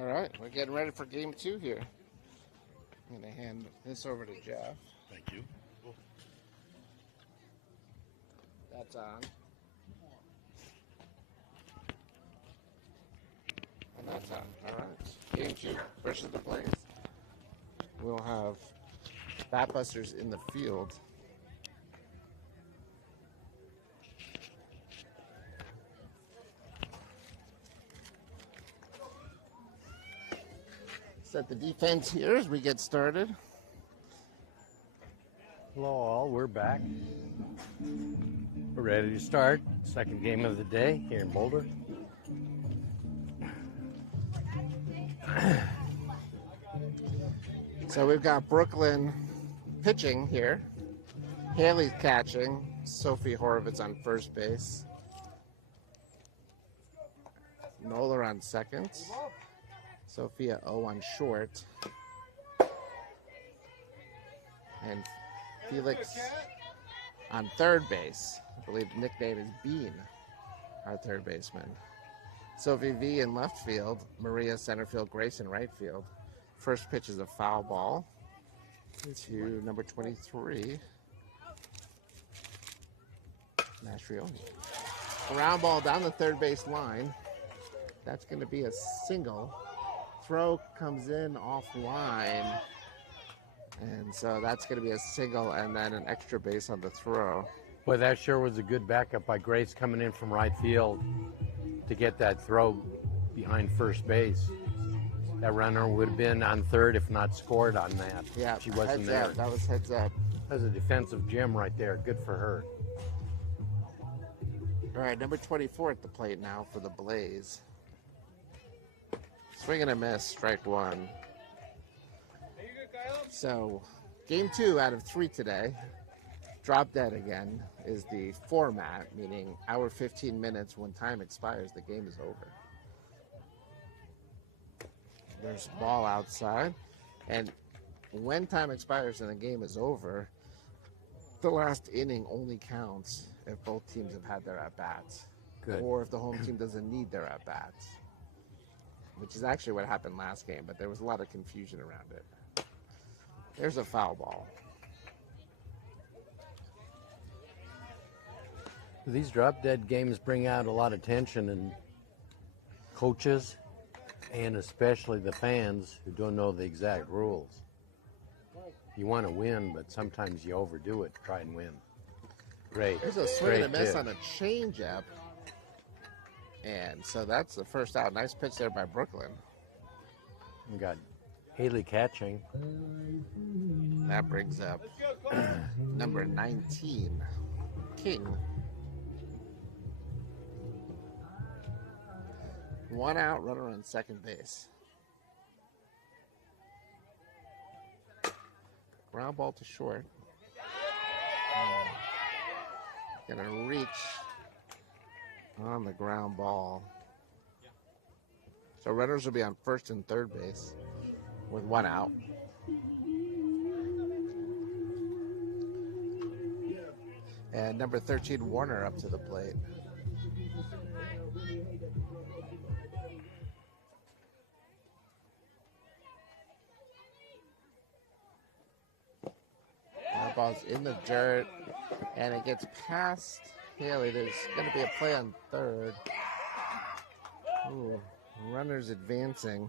All right, we're getting ready for game 2 here. I'm going to hand this over to Jeff. Thank you. That's on. And that's on. All right. Game 2 versus the Blaze. We'll have Batbusters in the field. Set the defense here as we get started. Hello all, we're back. We're ready to start. Second game of the day here in Boulder. So we've got Brooklyn pitching here. Haley's catching. Sophie Horowitz on first base. Nola on second. Sophia O on short. And Felix on third base. I believe the nickname is Bean, our third baseman. Sophie V in left field. Maria center field. Grace in right field. First pitch is a foul ball to number 23, Mastrioni. Ground ball down the third base line. That's going to be a single. Throw comes in offline. And so that's going to be a single and then an extra base on the throw. Boy, that sure was a good backup by Grace coming in from right field to get that throw behind first base. That runner would have been on third if not scored on that. Yeah, she wasn't there. Up. That was heads up. That was a defensive gem right there. Good for her. All right, number 24 at the plate now for the Blaze. Swing and a miss, strike one. So, game 2 out of 3 today. Drop dead again is the format, meaning hour 15 minutes when time expires, the game is over. There's a ball outside, and when time expires and the game is over, the last inning only counts if both teams have had their at-bats. Good. Or if the home team doesn't need their at-bats, which is actually what happened last game, but there was a lot of confusion around it. There's a foul ball. These drop-dead games bring out a lot of tension in coaches and especially the fans who don't know the exact rules. You want to win, but sometimes you overdo it to try and win. Great. There's a swing and a miss on a changeup. And so that's the first out. Nice pitch there by Brooklyn. We got Haley catching. That brings up number 19, King. One out, runner on second base. Ground ball to short. Gonna reach on the ground ball. So runners will be on first and third base with one out. And number 13, Warner, up to the plate. That ball's in the dirt, and it gets past Haley. There's going to be a play on third. Ooh, runners advancing.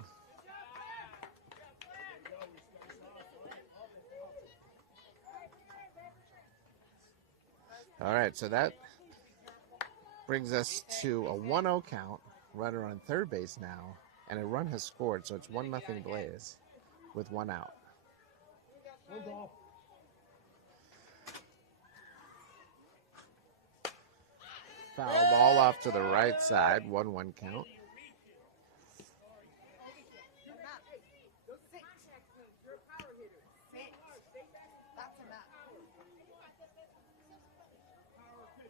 All right, so that brings us to a 1-0 count. Runner on third base now, and a run has scored, so it's 1-0 Blaze with one out. Foul ball off to the right side, 1-1 count.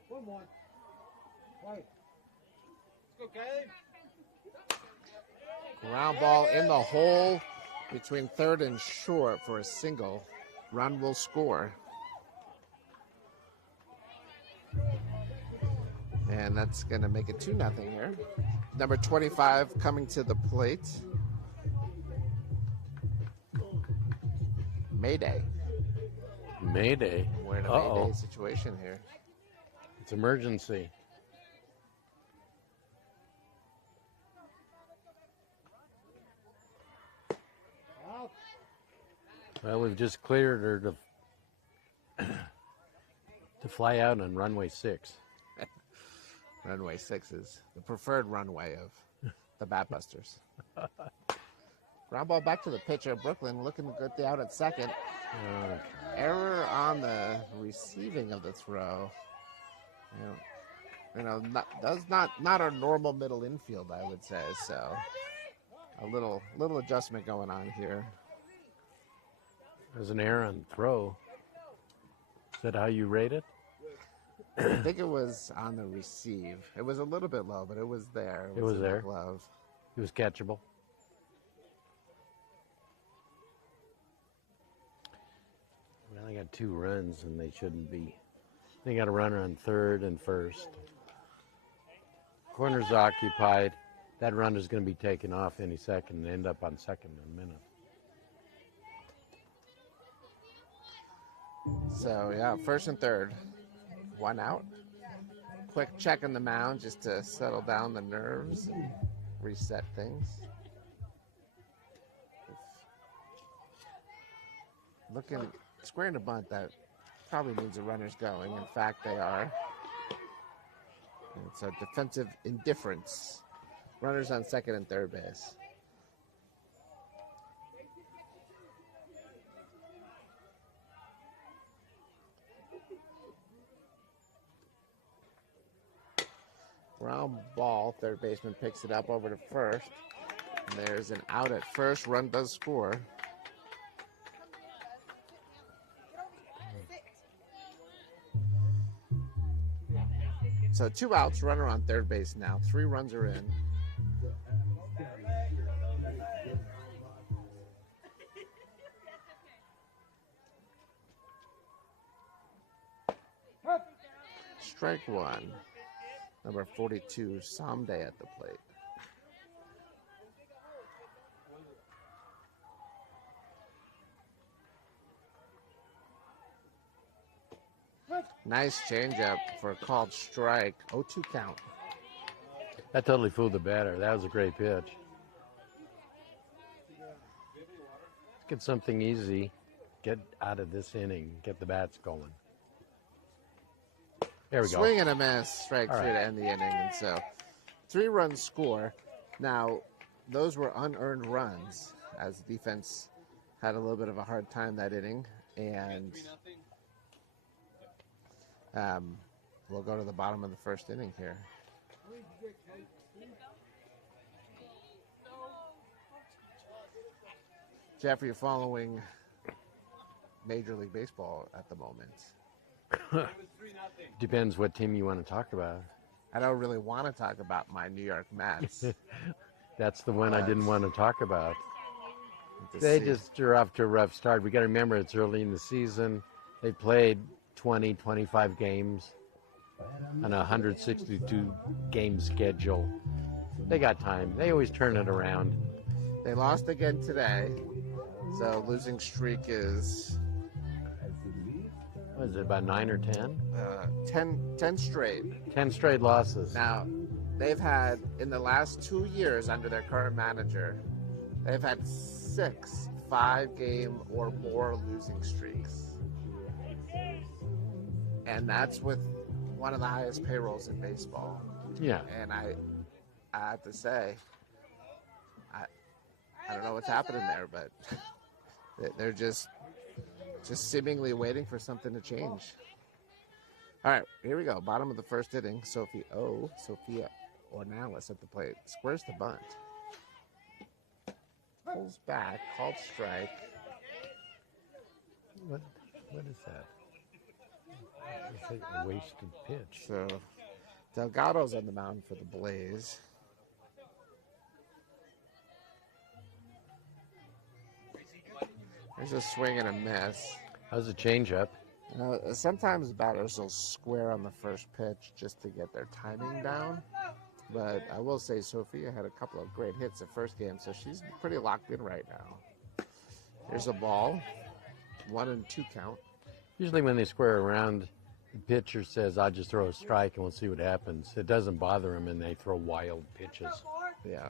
One more. Right. Let's go, Caleb. Ground ball in the hole between third and short for a single. Run will score. And that's going to make it 2-0 here. Number 25 coming to the plate Mayday. Mayday. We're in a Uh-oh. Mayday situation here. It's emergency. Out. Well, we've just cleared her to fly out on runway 6. Runway 6 is the preferred runway of the Batbusters. Ground ball back to the pitcher. Brooklyn looking good out at second. Error on the receiving of the throw. Not our normal middle infield, I would say. So a little adjustment going on here. There's an error on throw. Is that how you rate it? I think it was on the receive. It was a little bit low, but it was there. It was in there. The glove. It was catchable. Well, they got 2 runs, and they shouldn't be. They got a runner on third and first. Corner's occupied. That runner's going to be taken off any second and end up on second in a minute. So, yeah, first and third. 1 out. Quick check on the mound just to settle down the nerves and reset things. Looking, squaring a bunt, that probably means the runner's going. In fact, they are. And it's a defensive indifference. Runners on second and third base. Ground ball, third baseman picks it up over to first. And there's an out at first. Run does score. So 2 outs, runner on third base now. 3 runs are in. Strike 1. Number 42, Someday at the plate. Nice changeup for a called strike. 0-2 count. That totally fooled the batter. That was a great pitch. Let's get something easy. Get out of this inning. Get the bats going. There we go. Swing and a miss. Strike 3 All to right. end the inning. And so 3 runs score. Now, those were unearned runs as the defense had a little bit of a hard time that inning. And we'll go to the bottom of the first inning here. Jeff, you're following Major League Baseball at the moment. Depends what team you want to talk about. I don't really want to talk about my New York Mets. That's the one I didn't want to talk about. To They see. just are off to a rough start. We got to remember it's early in the season. They played 20, 25 games on a 162 game schedule. They got time. They always turn it around. They lost again today. So losing streak is What is it, about 9 or 10? 10 straight. 10 straight losses. Now, they've had, in the last 2 years under their current manager, they've had 6 5-game or more losing streaks. And that's with one of the highest payrolls in baseball. Yeah. And I have to say, I don't know what's happening there, but they're just seemingly waiting for something to change. All right, here we go. Bottom of the first inning. Sophia Ornalis at the plate. Squares the bunt. Pulls back. Called strike. What is that? It's like a wasted pitch. So Delgado's on the mound for the Blaze. There's a swing and a miss. How's the changeup? Sometimes batters will square on the first pitch just to get their timing down. But I will say Sophia had a couple of great hits the first game, so she's pretty locked in right now. Here's a ball. 1-2 count. Usually when they square around, the pitcher says, I'll just throw a strike and we'll see what happens. It doesn't bother them, and they throw wild pitches. Yeah.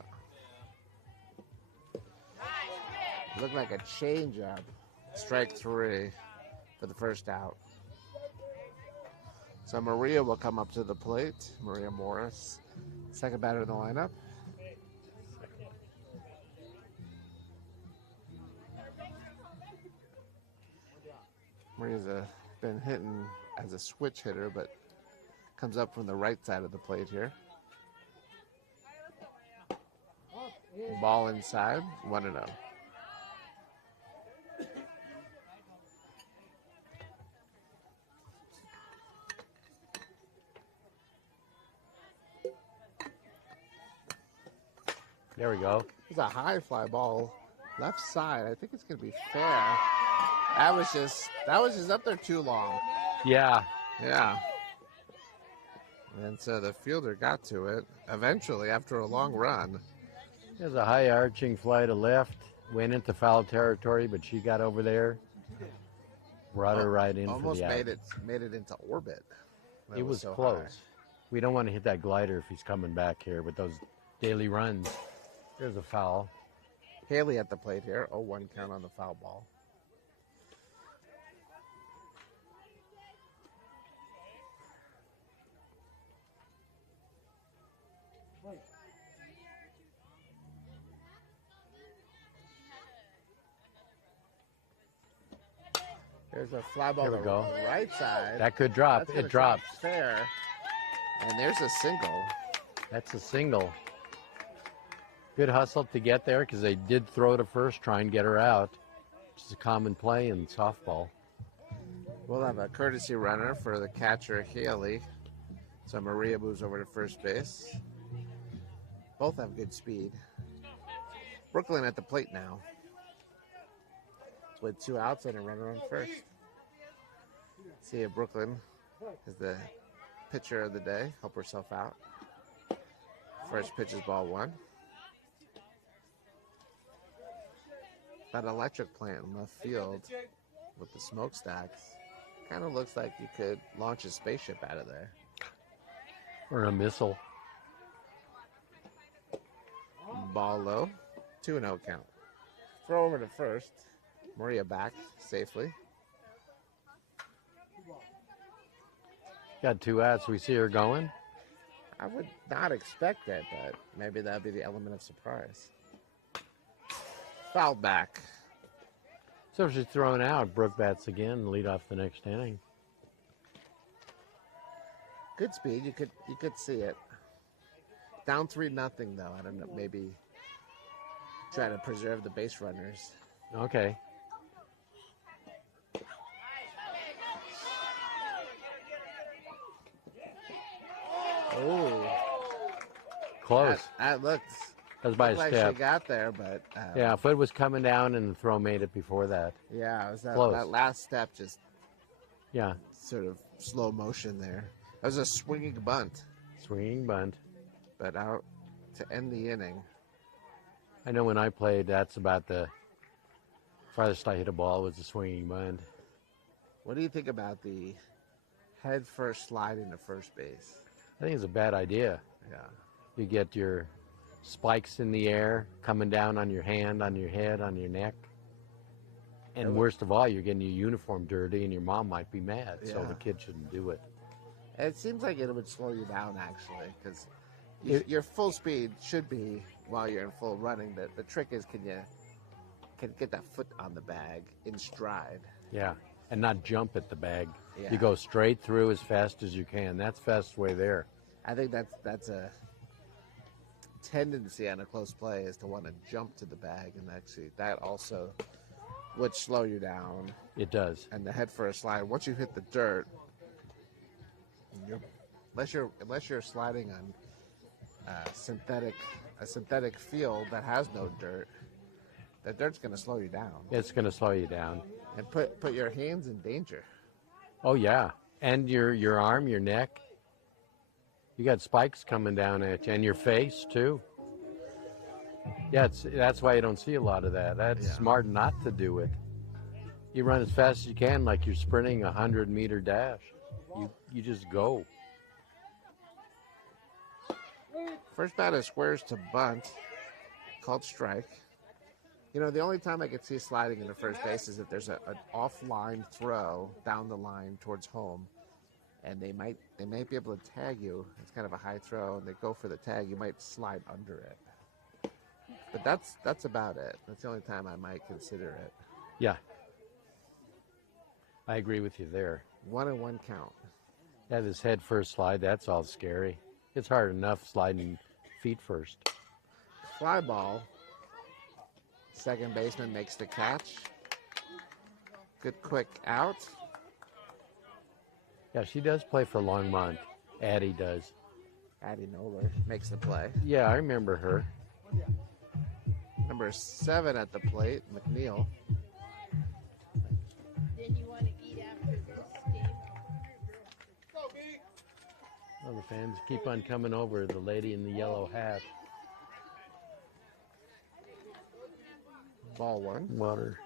Looked like a changeup. Strike 3 for the first out. So Maria will come up to the plate. Maria Morris, second batter in the lineup. Maria's been hitting as a switch hitter, but comes up from the right side of the plate here. Ball inside, 1-0. There we go. It's a high fly ball, left side. I think it's going to be fair. That was just up there too long. Yeah. Yeah. And so the fielder got to it eventually after a long run. There's a high arching fly to left. Went into foul territory, but she got over there. Brought her right in for the out. Almost made it into orbit. That It was so close. high. We don't want to hit that glider if he's coming back here with those daily runs. There's a foul. Haley at the plate here. 0-1 count on the foul ball. There's a fly ball There we to go. the right side. That could drop. That's gonna It drops. drop fair. And there's a single. That's a single. Good hustle to get there because they did throw to first, try and get her out, which is a common play in softball. We'll have a courtesy runner for the catcher, Haley. So Maria moves over to first base. Both have good speed. Brooklyn at the plate now. With 2 outs and a runner on first. See if Brooklyn is the pitcher of the day. Help herself out. First pitch is ball 1. That electric plant in left field with the smokestacks kind of looks like you could launch a spaceship out of there. Or a missile. Ball low, 2-0 count. Throw over to first. Maria back safely. Got 2 outs. We see her going. I would not expect it, but maybe that'd be the element of surprise. Fouled back. So if she's thrown out, Brooke bats again and lead off the next inning. Good speed. You could see it. Down 3-0 though. I don't know. Maybe try to preserve the base runners. Okay. Oh, Close. that looked. That was by a Looked like step. she got there, but Yeah, foot was coming down and the throw made it before that. yeah, it was Close. that last step just Yeah, sort of slow motion there. That was a swinging bunt, swinging bunt. but out to end the inning. I know when I played, that's about the farthest I hit a ball was a swinging bunt. What do you think about the head first slide into first base? I think it's a bad idea. Yeah. You get your spikes in the air coming down on your hand, on your head, on your neck. And worst of all, you're getting your uniform dirty and your mom might be mad. So Yeah. the kid shouldn't do it. It seems like it would slow you down, actually, because your full speed should be while you're in full running. The trick is can get that foot on the bag in stride. Yeah. And not jump at the bag. Yeah. You go straight through as fast as you can. That's the fastest way there. I think that's a tendency on a close play is to want to jump to the bag, and actually that also would slow you down. It does. And the head first slide, once you hit the dirt, unless you're sliding on a synthetic field that has no dirt, the dirt's going to slow you down It's going to slow you down. and put your hands in danger. Oh, yeah. And your arm, your neck. You got spikes coming down at you. And your face, too. Yeah, that's why you don't see a lot of that. That's Yeah. smart not to do it. You run as fast as you can, like you're sprinting a 100-meter dash. You just go. First batter squares to bunt, called strike. You know, the only time I could see sliding into first base is if there's an offline throw down the line towards home, and they might be able to tag you. It's kind of a high throw, and they go for the tag. You might slide under it. But that's about it. That's the only time I might consider it. Yeah. I agree with you there. 1-1 count. Yeah, this head first slide, that's all scary. It's hard enough sliding feet first. Fly ball. Second baseman makes the catch. Good quick out. Yeah, she does play for Longmont. Addie does. Addie Noller makes the play. Yeah, I remember her. Number 7 at the plate, McNeil. Then you want to eat after this game? Well, the fans keep on coming over. The lady in the yellow hat. Ball 1. Water.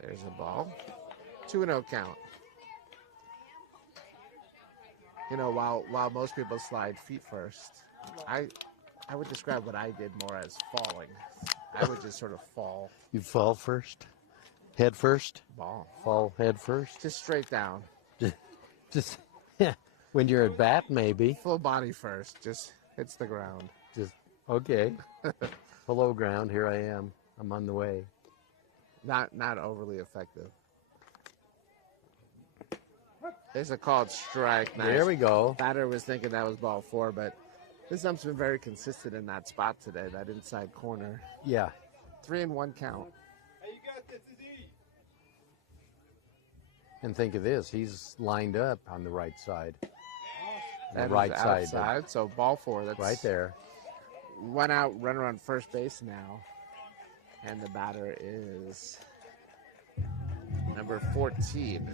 There's a ball. 2-0 count. You know, while most people slide feet first, I would describe what I did more as falling. I would just sort of fall. You fall first? Head first? Ball. Fall head first? Just straight down. Just yeah. When you're at bat, maybe. Full body first. Just hits the ground. Just okay. Hello, ground. Here I am. I'm on the way. Not overly effective. There's a called strike. Nice. There we go. Batter was thinking that was ball 4, but this ump's been very consistent in that spot today, that inside corner. Yeah. 3-1 count. Hey, you got this, Izzy. And think of this. He's lined up on the right side. The That is right side. outside, so ball 4. That's Right there. One out, runner on first base now. And the batter is number 14.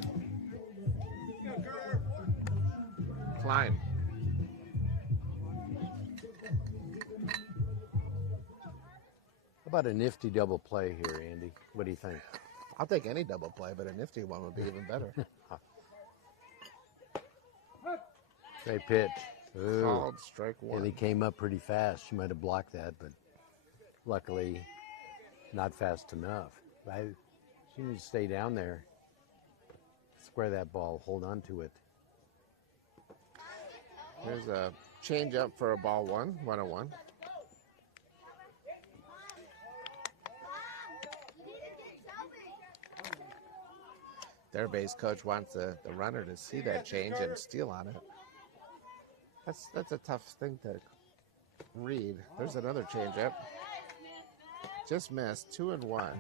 Klein. How about a nifty double play here, Andy? What do you think? I'll take any double play, but a nifty one would be even better. Great pitch. Ooh. Called strike 1. And he came up pretty fast. She might have blocked that, but luckily not fast enough. She needs to stay down there. Square that ball. Hold on to it. There's a change up for a ball 1, 1-1. Their base coach wants the runner to see that change and steal on it. That's a tough thing to read. There's another change up. Just missed. 2-1.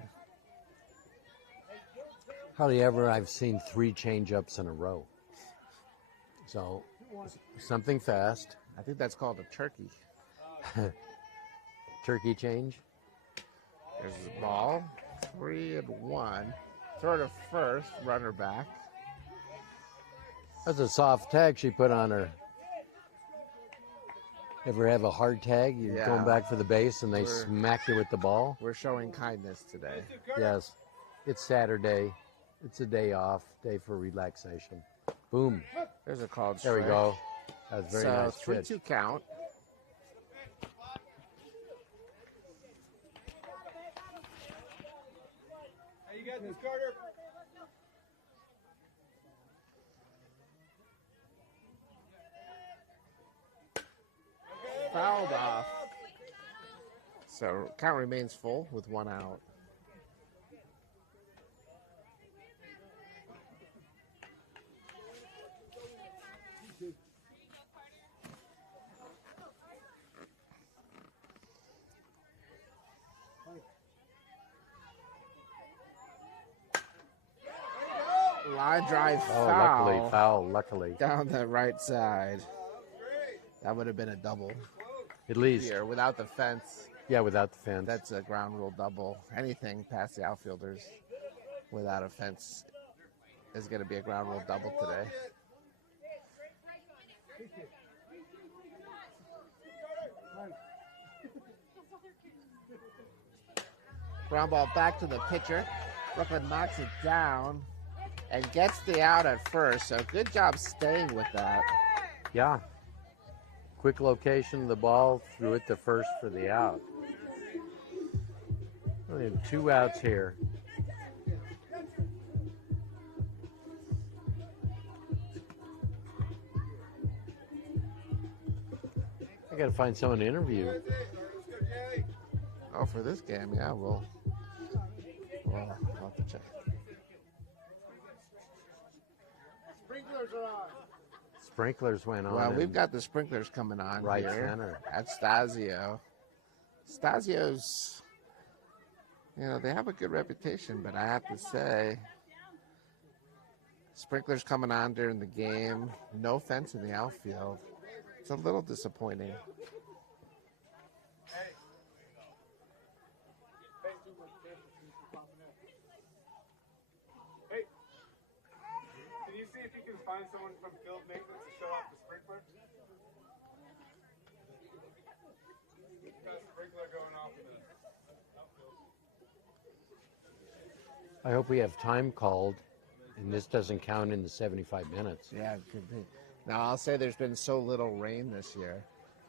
Hardly ever I've seen 3 change-ups in a row. So, something fast. I think that's called a turkey. Turkey change. There's the ball. 3-1. Throw to first. Runner back. That's a soft tag she put on her. Ever have a hard tag? You're Yeah. going back for the base and they We're- smack you with the ball? We're showing kindness today. Yes. It's Saturday. It's a day off, day for relaxation. Boom. There's a called There we strike. go. That's very So nice 3-2 pitch. count. Hey, you got this, Carter. Fouled off. So count remains full with 1 out. Line drive Oh, foul luckily, foul, luckily. down the right side. That would have been a double At least. here without the fence. Yeah, without the fence. That's a ground rule double. Anything past the outfielders without a fence is going to be a ground rule double today. Ground ball back to the pitcher. Brooklyn knocks it down and gets the out at first. So good job staying with that. Yeah. Quick location of the ball, threw it to first for the out. We have 2 outs here. I got to find someone to interview. Oh, for this game, yeah, we'll have to check. Sprinklers are on. Sprinklers went on. Well, we've got the sprinklers coming on right here center. at Stasio. Stasio's, they have a good reputation, but I have to say, sprinklers coming on during the game, no fence in the outfield. It's a little disappointing. Hey, can you see if you can find someone from field maintenance to show off the sprinkler? Got a sprinkler going off in the outfield. I hope we have time called, and this doesn't count in the 75 minutes. Yeah, it could be. Now, I'll say there's been so little rain this year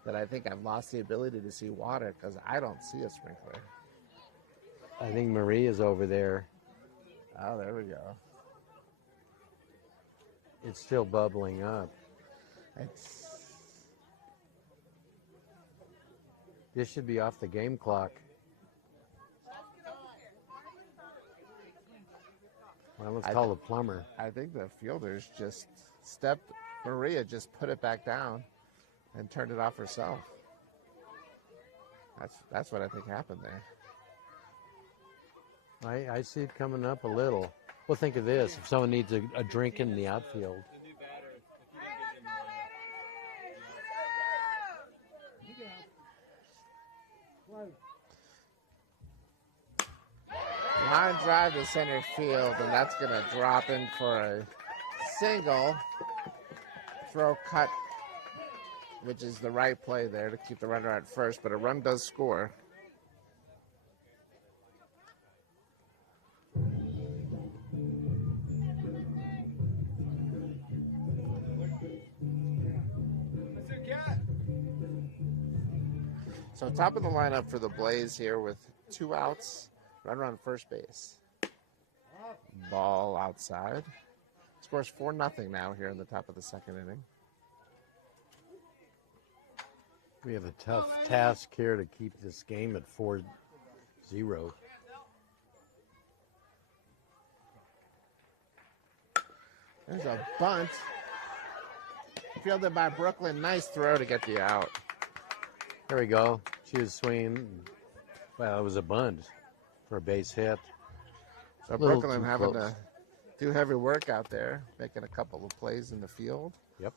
that I think I've lost the ability to see water because I don't see a sprinkler. I think Maria's over there. Oh, there we go. It's still bubbling up. This should be off the game clock. Well, let's call the plumber. I think the fielders just Maria just put it back down and turned it off herself. That's what I think happened there. I see it coming up a little. Well, think of this. If someone needs a drink in the outfield. Line drive to center field, and that's going to drop in for a single. Throw cut, which is the right play there to keep the runner at first, but a run does score. So top of the lineup for the Blaze here with 2 outs, runner on first base. Ball outside. Scores 4-0 now here in the top of the second inning. We have a tough task here to keep this game at 4-0. There's a bunt. Fielded by Brooklyn. Nice throw to get the out. There we go. She was swinging. Well, it was a bunt for a base hit. So Brooklyn having to do heavy work out there, making a couple of plays in the field. Yep.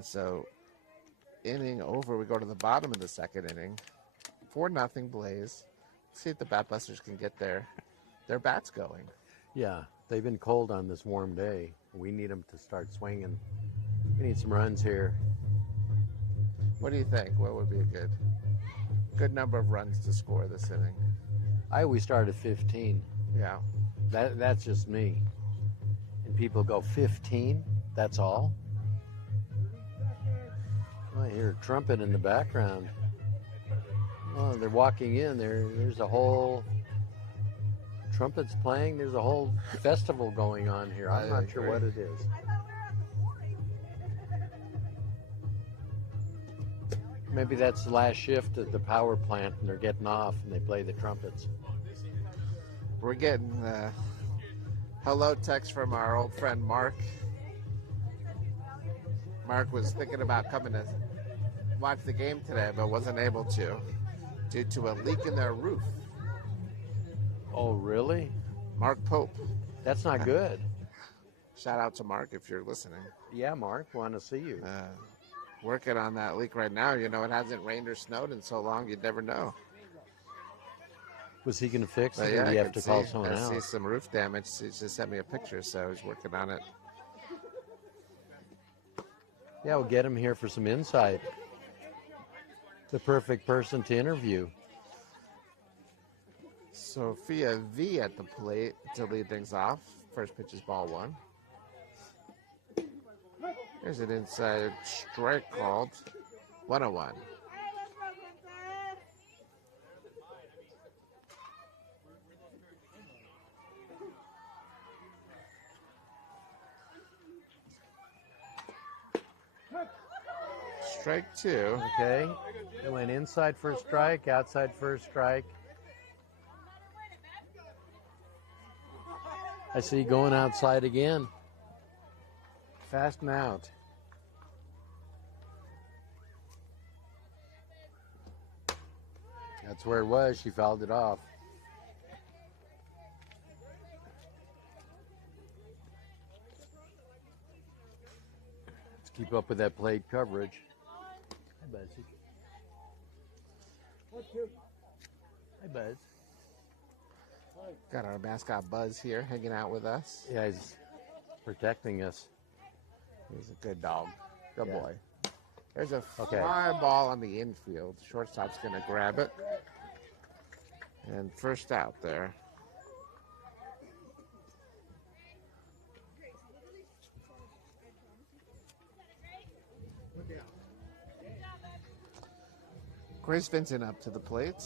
So inning over, we go to the bottom of the second inning. 4-0 Blaze. See if the Batbusters can get their bats going. Yeah, they've been cold on this warm day. We need them to start swinging. We need some runs here. What do you think? What would be a good number of runs to score this inning? I always start at 15. Yeah. That's just me. And people go, 15? That's all? I hear a trumpet in the background. Oh, they're walking in. There's a whole trumpets playing. There's a whole festival going on here. I'm not sure what it is. Maybe that's the last shift at the power plant and they're getting off and they play the trumpets. We're getting hello text from our old friend Mark. Mark was thinking about coming to watch the game today, but wasn't able to due to a leak in their roof. Oh, really? Mark Pope. That's not good. Shout out to Mark if you're listening. Yeah, Mark, want to see you. Working on that leak right now. You know, it hasn't rained or snowed in so long, you'd never know. Was he going to fix it, Yeah, or do you have to call someone I else? see some roof damage. He just sent me a picture, so he's working on it. Yeah, we'll get him here for some insight. The perfect person to interview. Sophia V at the plate to lead things off. First pitch is ball one. There's an inside strike called. 101. Strike two. Okay. It went inside for a strike, outside for a strike. I see going outside again. Fast and out. That's where it was. She fouled it off. Let's keep up with that plate coverage. Hi, Buzzy. Hi, Buzz. Got our mascot Buzz here hanging out with us. Yeah, he's protecting us. He's a good dog. Good Yeah. boy. There's a Okay. fly ball on the infield. Shortstop's going to grab it. And first out there. Grace Vincent up to the plate.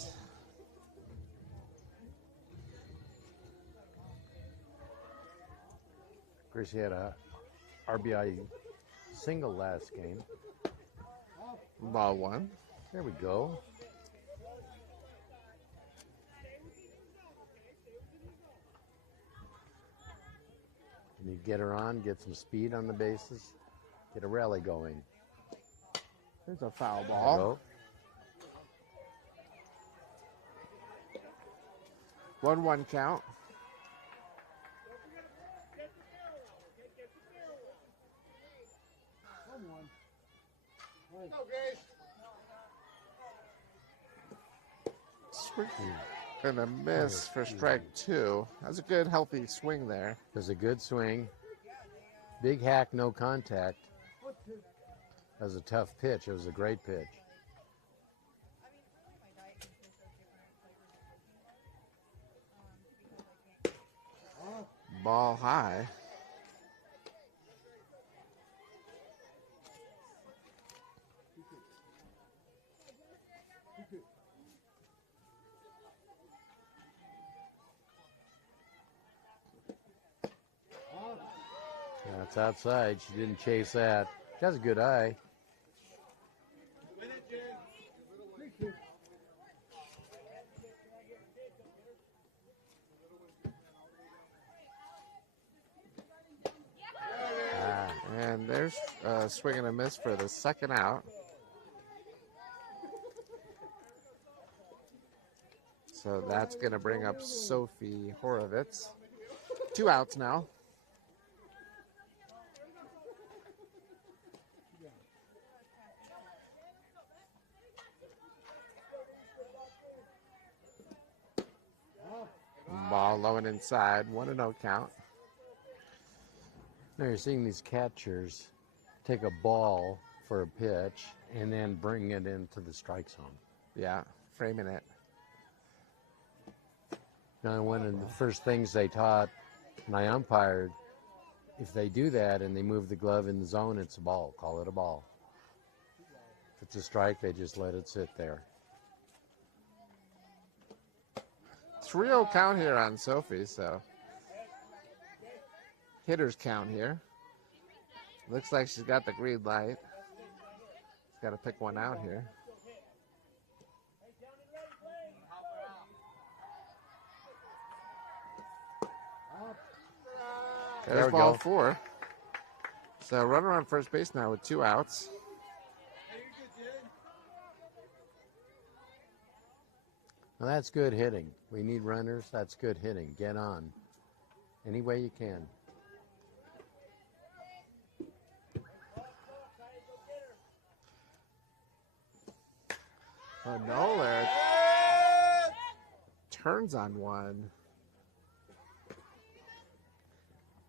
Gracie had a RBI single last game. Ball one. There we go. Can you get her on, get some speed on the bases, get a rally going? There's a foul There we ball. go. 1-1 count. Swing and a miss for strike two. That's a good, healthy swing there. It was a good swing. Big hack, no contact. That was a tough pitch. It was a great pitch. Ball high. That's outside. She didn't chase that. She has a good eye. And there's a swing and a miss for the second out. So that's going to bring up Sophie Horovitz. 2 outs now. Ball low and inside. 1-0 count. Now you're seeing these catchers take a ball for a pitch and then bring it into the strike zone. Yeah, framing it. Now, one of the first things they taught when I umpired, if they do that and they move the glove in the zone, it's a ball. Call it a ball. If it's a strike, they just let it sit there. 3-0 count here on Sophie, so hitters count here. Looks like she's got the green light. She's got to pick one out here. There There's we ball go. 4. So runner on first base now with 2 outs. Well, that's good hitting. We need runners. That's good hitting. Get on. Any way you can. Oh, Nolan turns on one.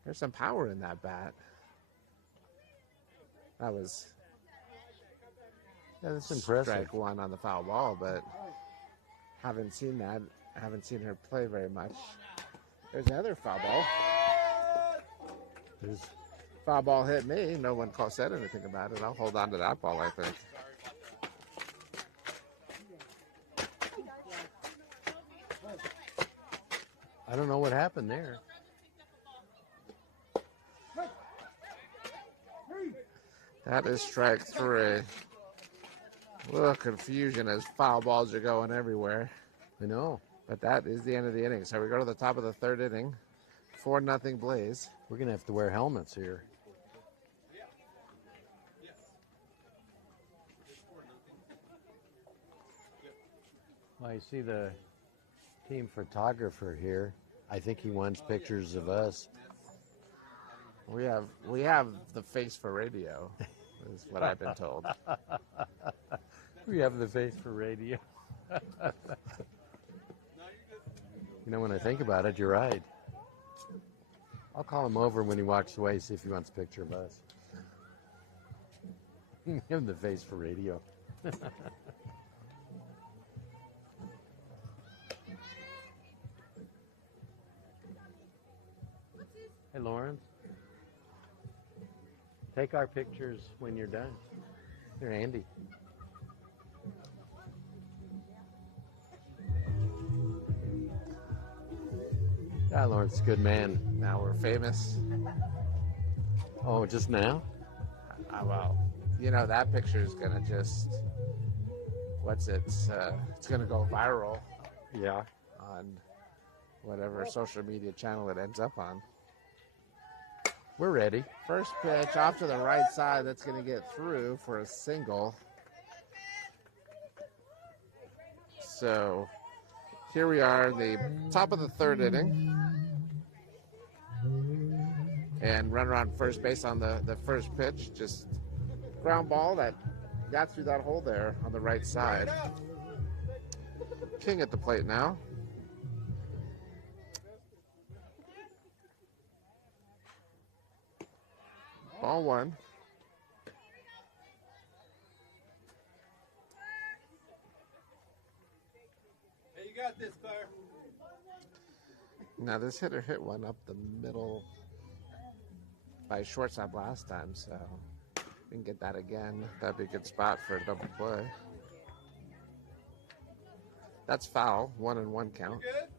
There's some power in that bat. That was Yeah, that's impressive. strike one on the foul ball, but haven't seen that. Haven't seen her play very much. There's another foul ball. There's, Foul ball hit me. No one said anything about it. I'll hold on to that ball, I think. I don't know what happened there. That is strike three. A little confusion as foul balls are going everywhere. I know. But that is the end of the inning. So we go to the top of the third inning. 4-0 Blaze. We're going to have to wear helmets here. Well, I see the team photographer here. I think he wants pictures of us. We have the face for radio, is what I've been told. We have the face for radio. You know, when I think about it, you're right. I'll call him over when he walks away, see if he wants a picture of us. Give him the face for radio. Hey, Lawrence. Take our pictures when you're done. Here, Andy. Yeah, Lawrence is a good man. Now we're famous. Oh, just now? Well, you know, that picture is going to just, it's going to go viral Yeah. on whatever social media channel it ends up on. We're ready. First pitch off to the right side. That's going to get through for a single. So here we are, the top of the third inning. And runner on first base on the first pitch. Just ground ball that got through that hole there on the right side. King at the plate now. Ball one. Hey, you got this, Claire. Now this hitter hit one up the middle by shortstop last time, so we can get that again. That'd be a good spot for a double play. That's foul, 1-1 count. Good?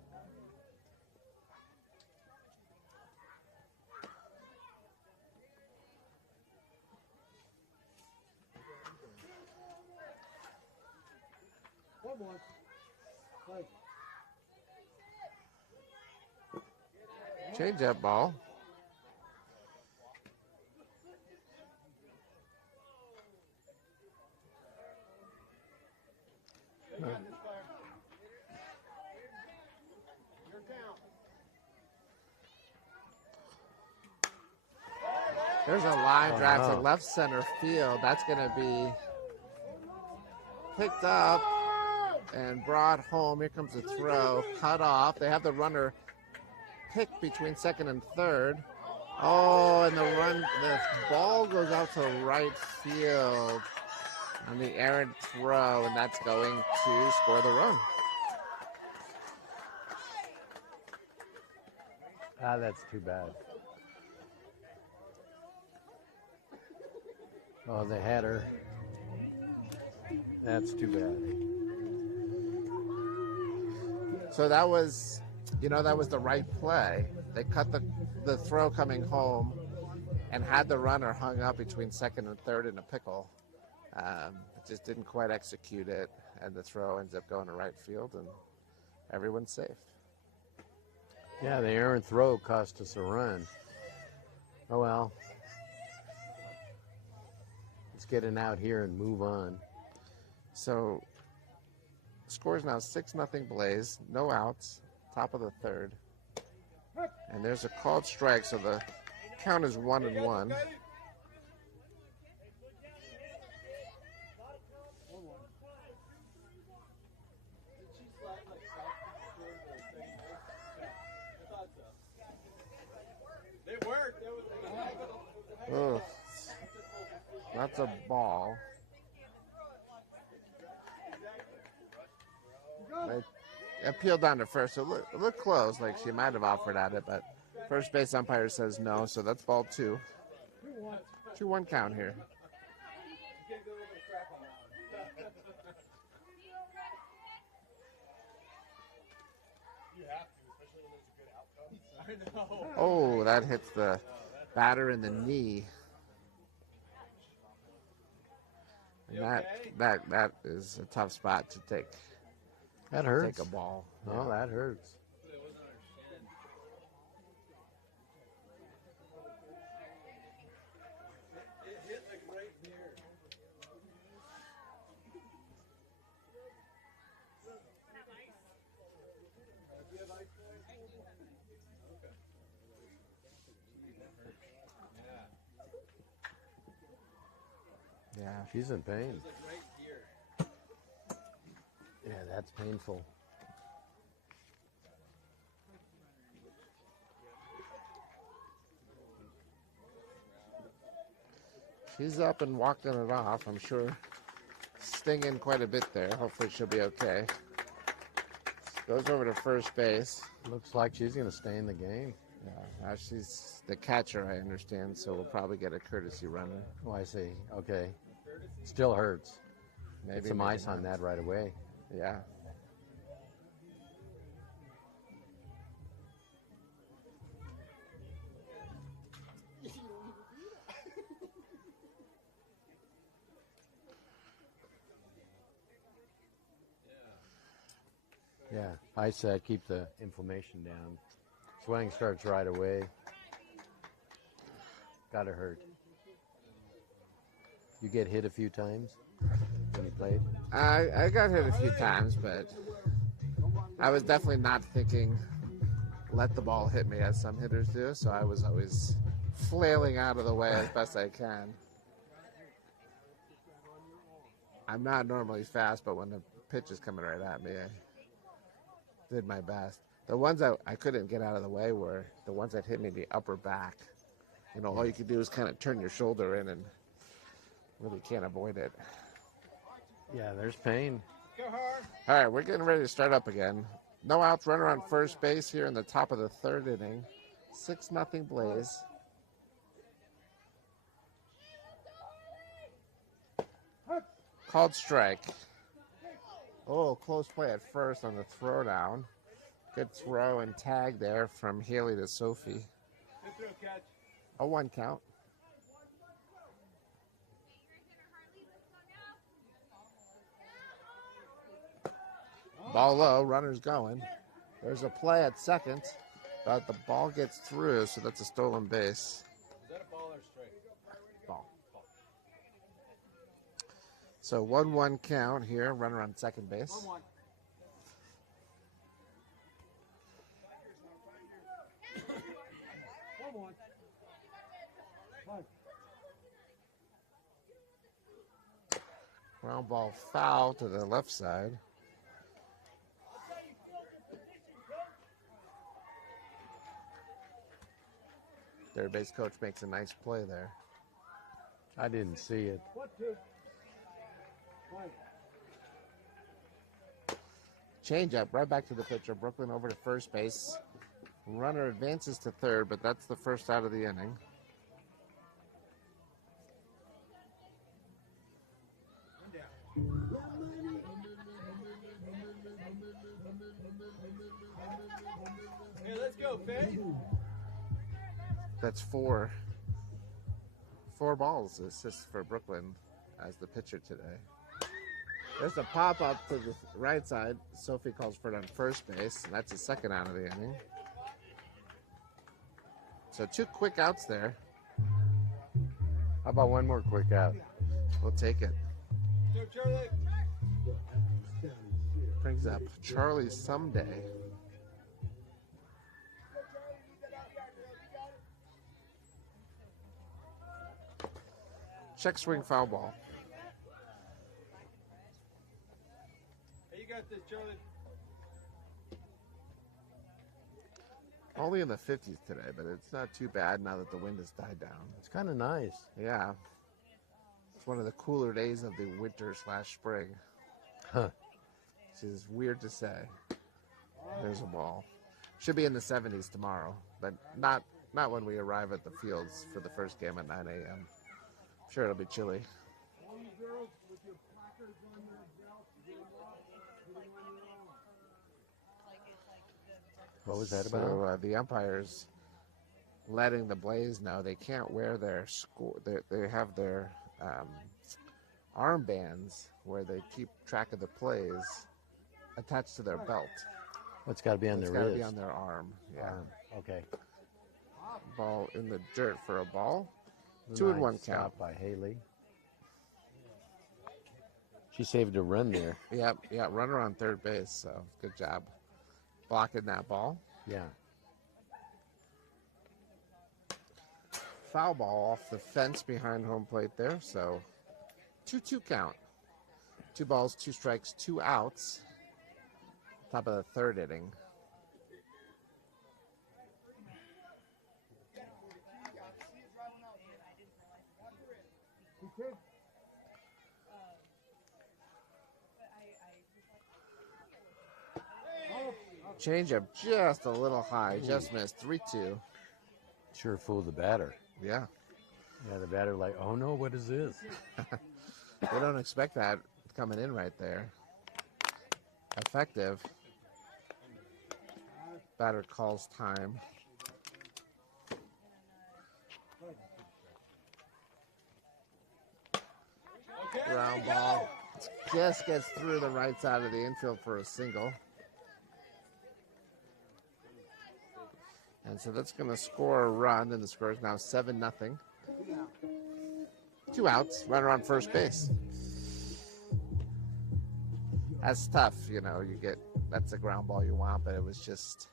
Change up ball. There's a line drive to left center field. That's going to be picked up and brought home. Here comes the throw. Cut off. They have the runner picked between second and third. Oh, and the ball goes out to right field on the errant throw, and that's going to score the run. Ah, that's too bad. Oh, they had her. That's too bad. So that was, that was the right play. They cut the throw coming home and had the runner hung up between second and third in a pickle. Just didn't quite execute it, and the throw ends up going to right field, and everyone's safe. Yeah, the errant throw cost us a run. Oh, well. Let's get it out here and move on. So, score is now 6-0 Blaze, no outs, top of the third. And there's a called strike, so the count is 1-1. Oh, that's a ball. It peeled down to first. So it looked close, like she might have offered at it, but first base umpire says no, so that's ball 2. 2-1 count here. Oh, that hits the batter in the knee. And that is a tough spot to take. That hurts. Take a ball. Oh, that hurts. Yeah. She's in pain. Yeah, that's painful. She's up and walking it off. I'm sure stinging quite a bit there. Hopefully she'll be okay. Goes over to first base. Looks like she's going to stay in the game. Yeah, she's the catcher, I understand, so we'll probably get a courtesy runner. Oh, I see. Okay. Still hurts. Maybe Get some ice not. on that right away. Yeah. Yeah, ice keep the inflammation down. Swelling starts right away. Gotta hurt. You get hit a few times when you played? I got hit a few times, but I was definitely not thinking let the ball hit me as some hitters do, so I was always flailing out of the way as best I can. I'm not normally fast, but when the pitch is coming right at me, I did my best. The ones that I couldn't get out of the way were the ones that hit me in the upper back. You know, all you could do is kind of turn your shoulder in and really can't avoid it. Yeah, there's pain. All right, we're getting ready to start up again. No outs, runner on first base here in the top of the 3rd inning. 6-0 Blaze. Called strike. Oh, close play at first on the throwdown. Good throw and tag there from Haley to Sophie. A 1 count. Ball low, runner's going. There's a play at second, but the ball gets through, so that's a stolen base. Is that a ball or a strike? Ball. So 1-1 count here, runner on second base. 1-1. Ground ball foul to the left side. Third base coach makes a nice play there. I didn't see it. Change up, right back to the pitcher. Brooklyn over to first base. Runner advances to third, but that's the first out of the inning. Hey, let's go, Faye. That's 4 balls assists for Brooklyn as the pitcher today. There's a pop up to the right side. Sophie calls for it on first base, and that's the second out of the inning. So 2 quick outs there. How about one more quick out? We'll take it. Go, Charlie. Brings up Charlie Someday. Check swing foul ball. Hey, you got this, Charlie. Only in the 50s today, but it's not too bad now that the wind has died down. It's kind of nice. Yeah. It's one of the cooler days of the winter/spring. Huh. which is weird to say. There's a ball. Should be in the 70s tomorrow, but not when we arrive at the fields for the first game at 9 a.m. I'm sure it'll be chilly. What was that about? So the umpires letting the Blaze know they can't wear their score. They have their armbands where they keep track of the plays attached to their belt. It's got to be on It's their got to wrist. be on their arm. Yeah. Okay. Ball in the dirt for a ball. 2-1 count. Stop by Haley. She saved a run there. Yep. Runner on third base. So good job blocking that ball. Yeah. Foul ball off the fence behind home plate there. So 2-2 count. 2 balls, 2 strikes, 2 outs. Top of the third inning. Changeup just a little high, just missed. 3-2. Sure fooled the batter. Yeah. Yeah, the batter like, oh no, what is this? We don't expect that coming in right there. Effective. Batter calls time. Ground ball. Just gets through the right side of the infield for a single. And so that's going to score a run, and the score is now 7-0. 2 outs, runner on first base. That's tough, you know. That's a ground ball you want, but it was just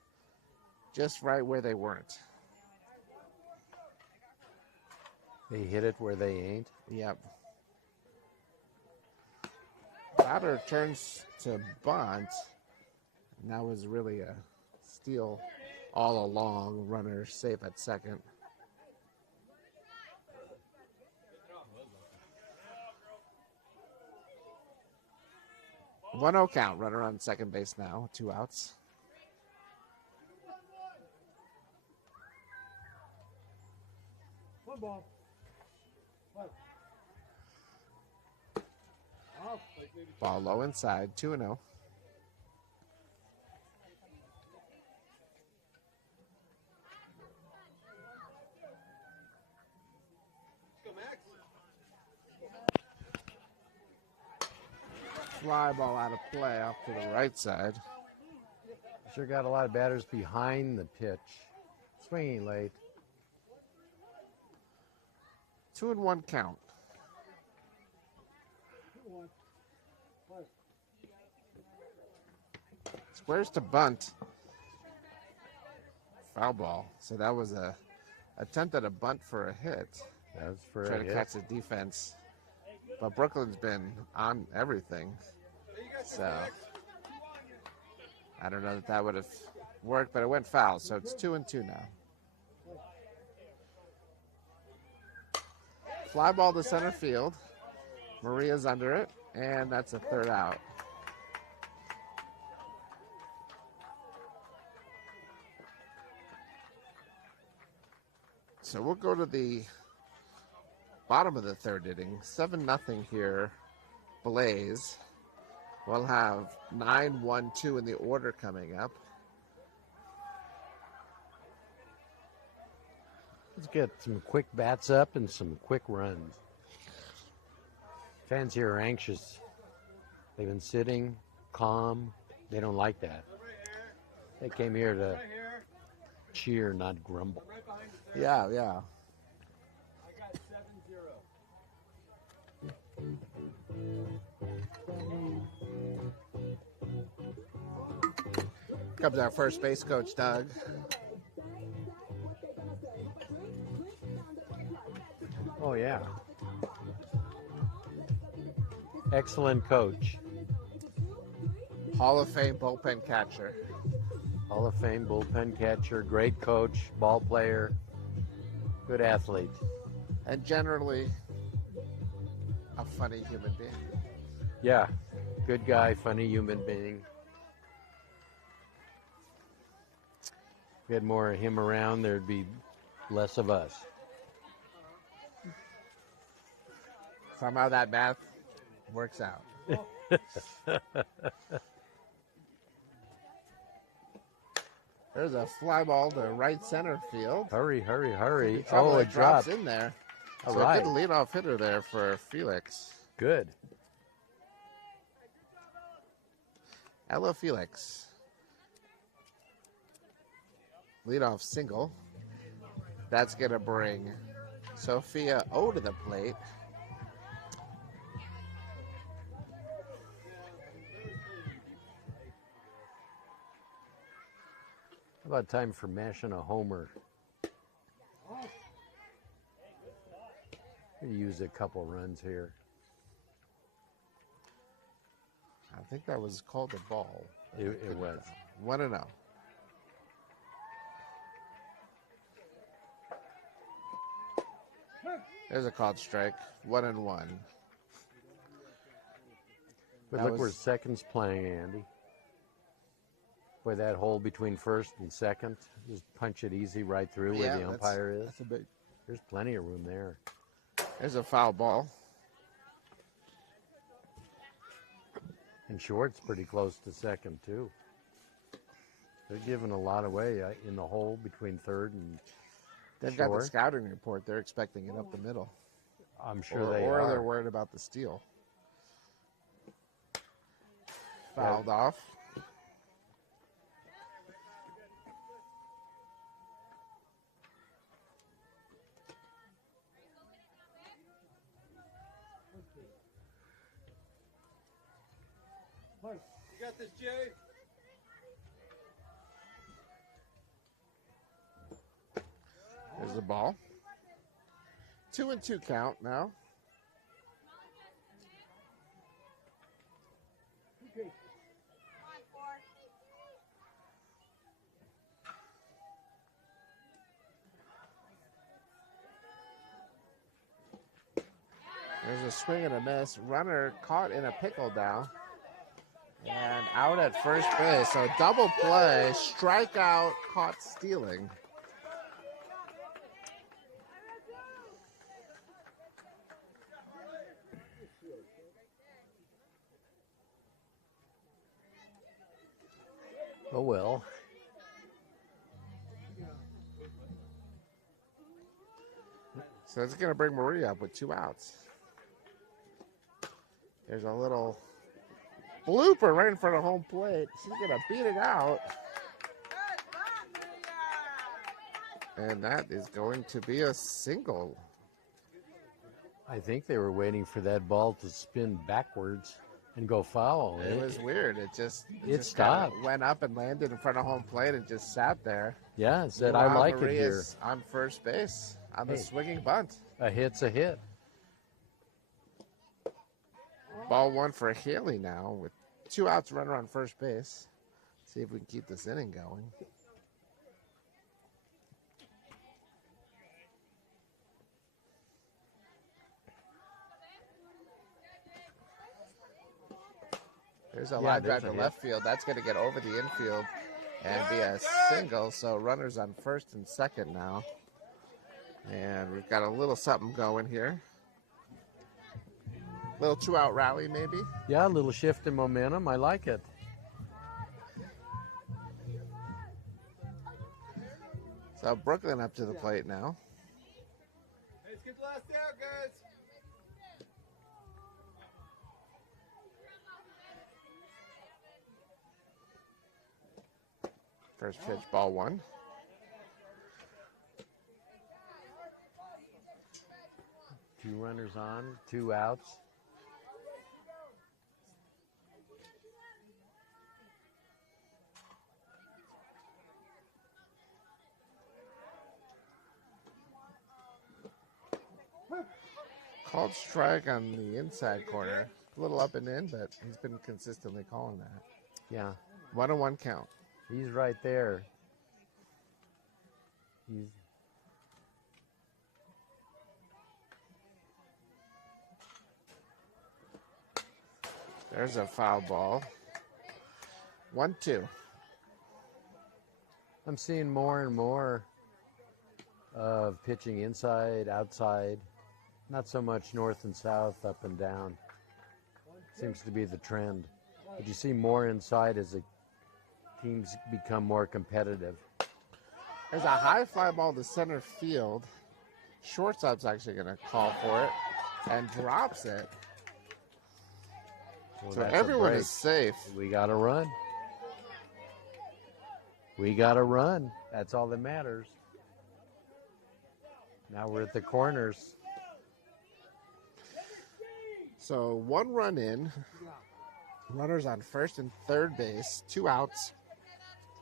right where they weren't. They hit it where they ain't. Yep. Batter turns to bunt. And that was really a steal all along. Runner safe at second. 1-0 count. Runner on second base now. 2 outs. One ball. Ball low inside. 2-0. Fly ball out of play off to the right side. Sure got a lot of batters behind the pitch. Swinging late. 2-1 count. Squares to bunt. Foul ball. So that was a attempt at a bunt for a hit. That was for Try a to hit. catch the defense. But Brooklyn's been on everything. So I don't know that would have worked, but it went foul. So it's 2-2 now. Fly ball to center field. Maria's under it, and that's a third out. So we'll go to the bottom of the third inning. 7-0 here. Blaze. We'll have 9-1-2 in the order coming up. Let's get some quick bats up and some quick runs. Fans here are anxious. They've been sitting, calm. They don't like that. They came here to cheer, not grumble. Yeah. I got 7-0. Comes our first base coach, Doug. Oh, yeah. Excellent coach. Hall of Fame bullpen catcher. Hall of Fame bullpen catcher, great coach, ball player, good athlete. And generally a funny human being. Yeah, Good guy, funny human being. If we had more of him around, there'd be less of us. Somehow that math works out. There's a fly ball to right center field. Hurry, hurry, hurry. Trouble, Oh, it it drops dropped. in there. All So right. a good leadoff hitter there for Felix. Good. Ella Felix. Leadoff single. That's going to bring Sophia O to the plate. How about time for mashing a homer? We use a couple runs here. I think that was called a ball. It was. 1-0. There's a called strike. 1-1. But That look was- where second's playing, Andy. Boy, that hole between first and second, just punch it easy right through where the umpire is. That's a big. There's plenty of room there. There's a foul ball. And short's pretty close to second, too. They're giving a lot away in the hole between third and They've got the short. scouting report. They're expecting it up the middle. I'm sure or they or are. they're worried about the steal. Fouled off. You got this, Jay? There's the ball. 2-2 count now. There's a swing and a miss. Runner caught in a pickle now. And out at first base. So double play, strikeout, caught stealing. Oh, well. So it's going to bring Maria up with 2 outs. There's a little blooper right in front of home plate. She's going to beat it out. And that is going to be a single. I think they were waiting for that ball to spin backwards and go foul. It was weird. It just It just kinda stopped. went up and landed in front of home plate and just sat there. Yeah, it said, I Meanwhile, like it here. Maria's on first base on the Hey. swinging bunt. A hit's a hit. Ball 1 for Haley now with 2 outs, runner on first base. See if we can keep this inning going. There's a line drive there's a to hit. left field. That's going to get over the infield and be a single. So runners on first and second now. And we've got a little something going here. Little 2-out rally maybe. Yeah, a little shift in momentum. I like it. So Brooklyn up to the plate now. Hey, let's get the last out, guys. First pitch, ball 1. Two runners on, 2 outs. Called strike on the inside corner. A little up and in, but he's been consistently calling that. Yeah, 1-1 count. he's right there. He's There's a foul ball. 1-2. I'm seeing more and more of pitching inside, outside, not so much north and south, up and down. Seems to be the trend. But you see more inside as the teams become more competitive. There's a high fly ball to center field. Shortstop's actually going to call for it and drops it. Well, So that's a everyone break. is safe. We got to run. We got to run. That's all that matters. Now we're at the corners. So 1 run in. Runners on first and third base. 2 outs.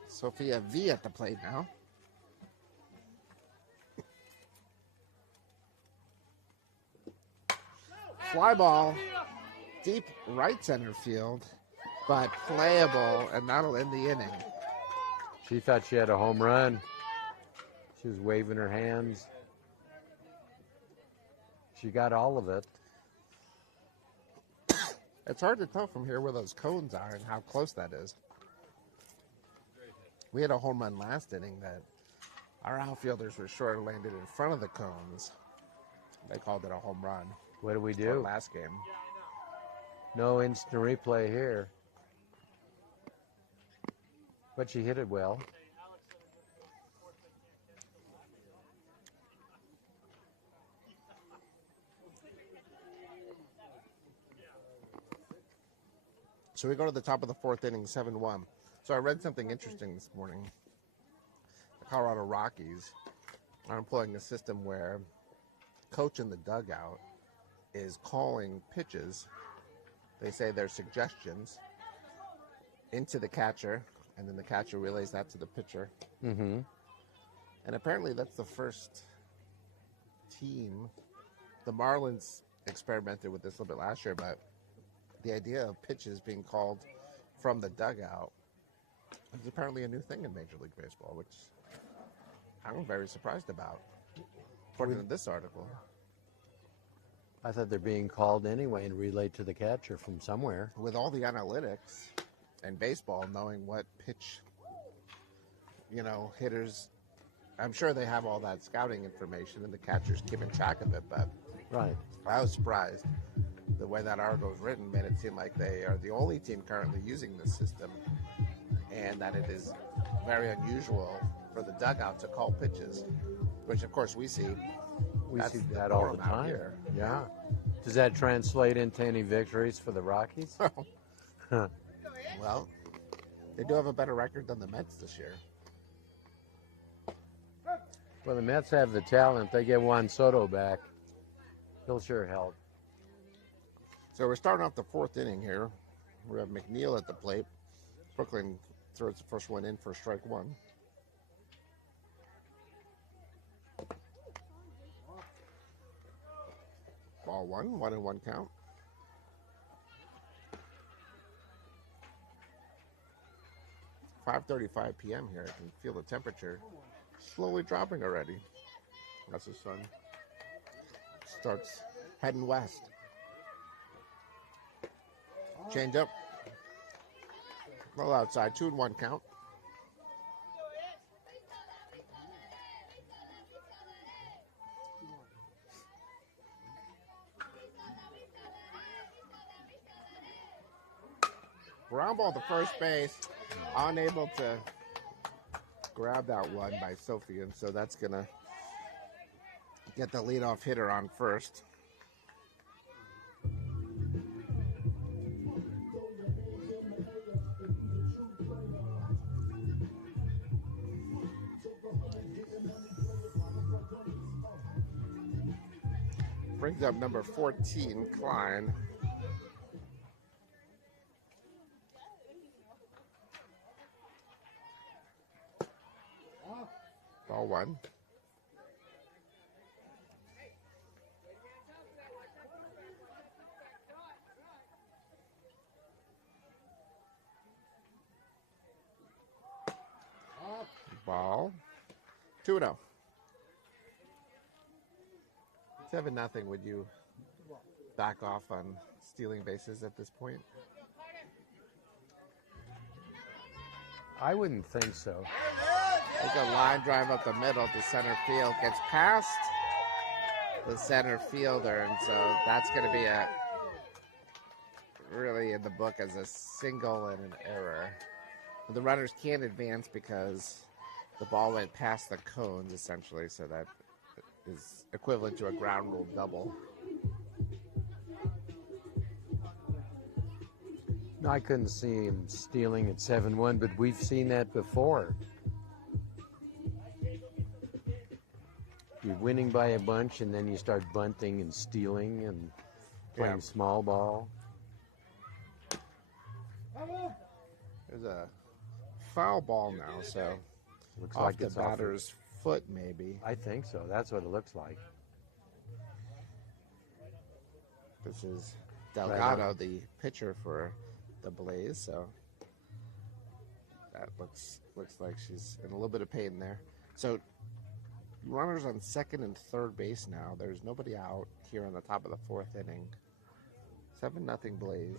Sophia V at the plate now. Fly ball. Deep right center field. But playable, and that'll end the inning. She thought she had a home run. She was waving her hands. She got all of it. It's hard to tell from here where those cones are and how close that is. We had a home run last inning that our outfielders were short landed in front of the cones. They called it a home run. What do we Our do? last game. No instant replay here. But she hit it well. So we go to the top of the 4th inning, 7-1. So I read something interesting this morning. The Colorado Rockies are employing a system where coach in the dugout is calling pitches. They say they're suggestions into the catcher, and then the catcher relays that to the pitcher. Mm-hmm. And apparently that's the first team. The Marlins experimented with this a little bit last year, but the idea of pitches being called from the dugout is apparently a new thing in Major League Baseball, which I'm very surprised about, according to this article. I thought they're being called anyway and relayed to the catcher from somewhere. With all the analytics and baseball, knowing what pitch, hitters, I'm sure they have all that scouting information and the catcher's keeping track of it, but Right. I was surprised. The way that article was written made it seem like they are the only team currently using this system, and that it is very unusual for the dugout to call pitches, which of course we see. We That's see the that all the norm out time. here. Yeah. Does that translate into any victories for the Rockies? Well, they do have a better record than the Mets this year. Well, the Mets have the talent. They get Juan Soto back. He'll sure help. So we're starting off the 4th inning here. We have McNeil at the plate. Brooklyn throws the first one in for strike 1. Ball 1, 1-1 count. "5:35 p.m. here. I can feel the temperature slowly dropping already as the sun starts heading west. Change up. Well outside, 2-1 count. Ground ball to first base. Unable to grab that one by Sophie, and so that's going to get the leadoff hitter on first. Brings up number 14, Klein. Ball 1. Ball 2-0. 7-0. Would you back off on stealing bases at this point? I wouldn't think so. There's a line drive up the middle to center field. Gets past the center fielder, and so that's going to be a really in the book as a single and an error. The runners can't advance because the ball went past the cones, essentially, so that is equivalent to a ground rule double. No, I couldn't see him stealing at 7-1, but we've seen that before. You're winning by a bunch, and then you start bunting and stealing and playing small ball. There's a foul ball now, so Looks off like the it's batter's foot, maybe. I think so. That's what it looks like. This is Delgado, the pitcher for the Blaze, so that looks like she's in a little bit of pain there. So runners on second and third base now. There's nobody out here on the top of the fourth inning. 7-0 Blaze.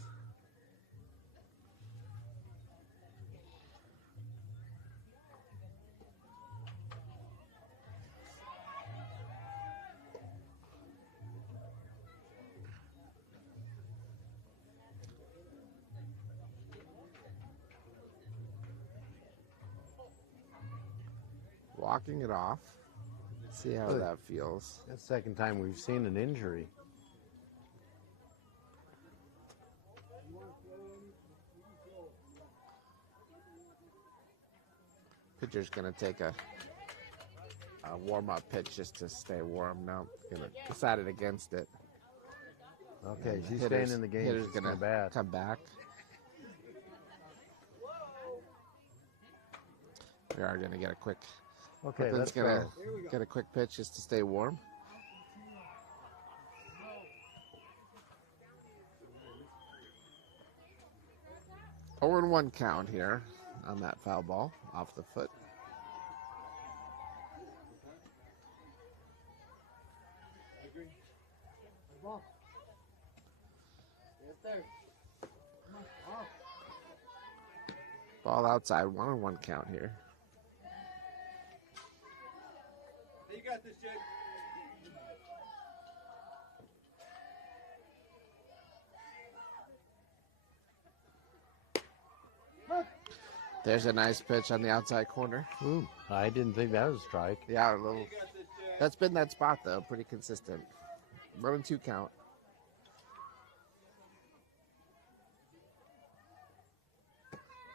Walking it off. See how that feels. That's the second time we've seen an injury. Pitcher's going to take a warm-up pitch just to stay warm. Now, going to decided against it. Okay, And she's hitter's- staying in the game. Hitter's She's going to bat. come back. We are going to get a quick. Okay, Brooklyn's let's going go. to get a quick pitch just to stay warm. Over 1 count here on that foul ball off the foot. Ball outside, 1-1 count here. You got this, Jake. There's a nice pitch on the outside corner. Ooh, I didn't think that was a strike. Yeah, a little. That's been that spot though, pretty consistent. 1-2 count.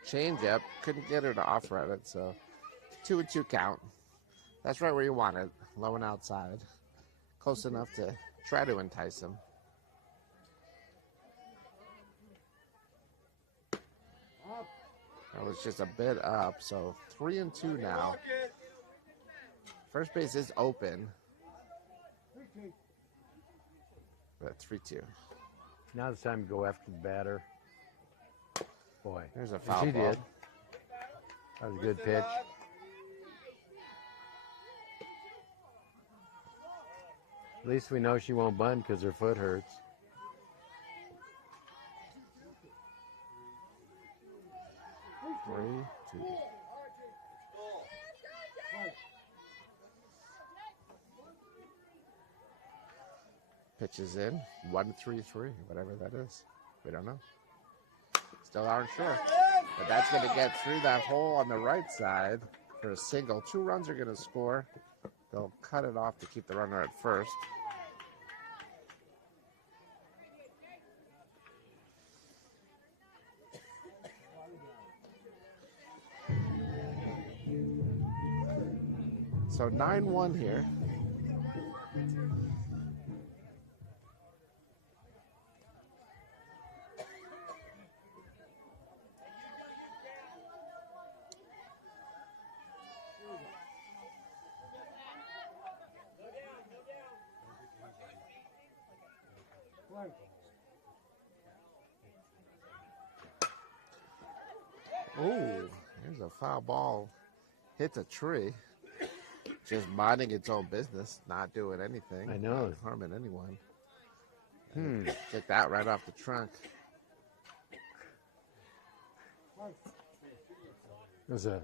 Change up, couldn't get her to off-run it, so 2-2 count. That's right where you want it, low and outside. Close enough to try to entice him. That was just a bit up, so 3-2 now. First base is open. But 3-2. Now it's time to go after the batter. Boy, There's a foul she ball. did. That was a good pitch. At least we know she won't bunt because her foot hurts. Three, two. Pitches in 1-3-3, whatever that is. We don't know. Still aren't sure. But that's going to get through that hole on the right side for a single. 2 runs are going to score. They'll cut it off to keep the runner at first. So 9-1 here. Ooh, there's a foul ball. Hits a tree. Just minding its own business, not doing anything. I know. Not harming anyone. Took that right off the trunk. There's a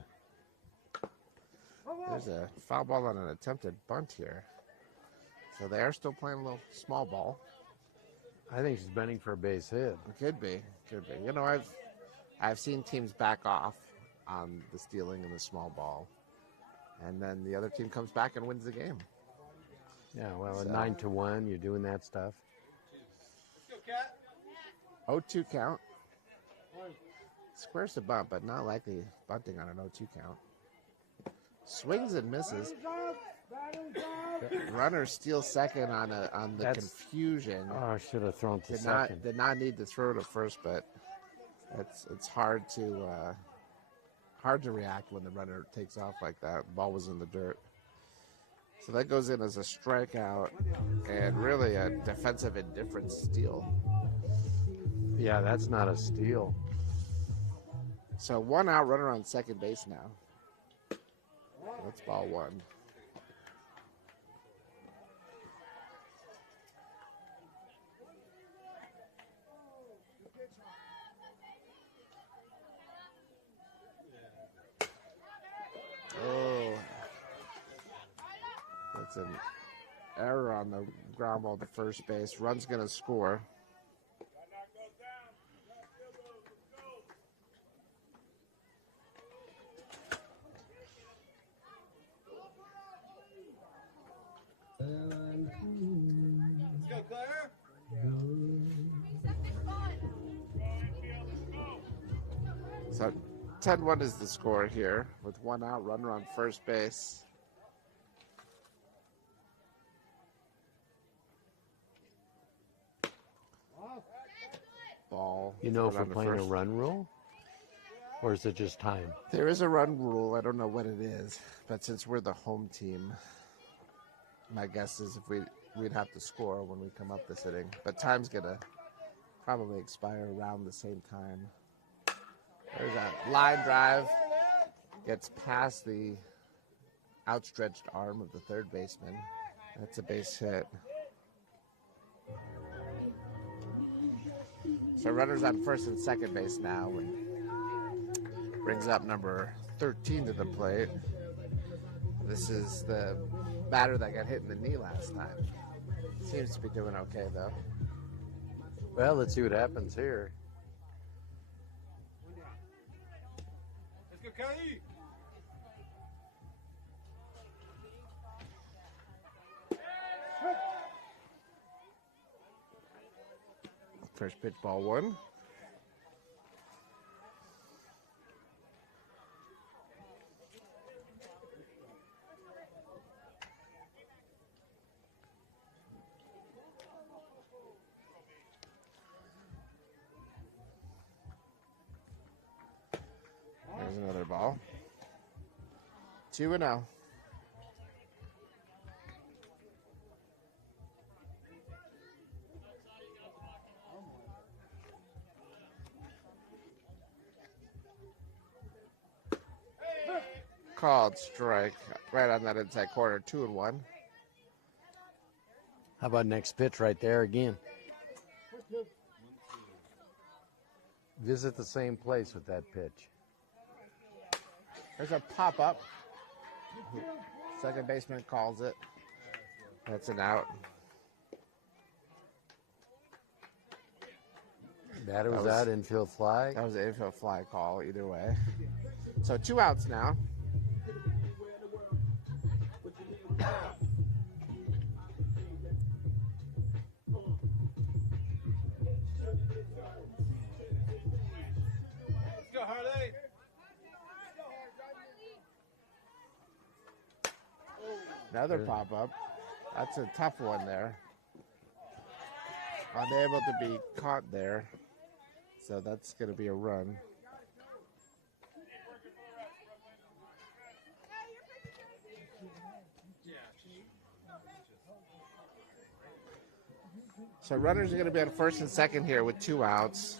There's a foul ball on an attempted bunt here. So they are still playing a little small ball. I think she's bunting for a base hit. Could be. You know, I've seen teams back off on the stealing and the small ball, and then the other team comes back and wins the game. Yeah, well, So- at 9-1, you're doing that stuff. 0-2 count. Squares to bunt, but not likely bunting on an 0-2 count. Swings and misses. Runner steals second on the That's- confusion. Oh, I should have thrown to second. Did not need to throw to first, but it's hard to react when the runner takes off like that. The ball was in the dirt. So that goes in as a strikeout and really a defensive indifference steal. Yeah, that's not a steal. So 1 out, runner on second base now. That's ball 1. Oh, that's an error on the ground ball to first base. Run's going to score. Let's go, Claire. So 10-1 is the score here with 1 out, runner on first base. Ball. You know if we're on the playing a first. run rule? Or is it just time? There is a run rule. I don't know what it is, but since we're the home team, my guess is if we'd have to score when we come up this inning. But time's gonna probably expire around the same time. There's a line drive. Gets past the outstretched arm of the third baseman. That's a base hit. So runners on first and second base now, and brings up number 13 to the plate. This is the batter that got hit in the knee last time. Seems to be doing okay though. Well, let's see what happens here. Let's go, Kelly. First pitch, ball 1. There's another ball. 2-0. Called strike right on that inside corner. 2-1. How about next pitch right there again? Visit the same place with that pitch. There's a pop up. Second baseman calls it. That's an out. Batter was That was- out, infield fly. That was an infield fly call either way. So 2 outs now. Let's go, Harley. Another pop up. That's a tough one there. Unable to be caught there. So that's going to be a run. So runners are going to be on first and second here with 2 outs.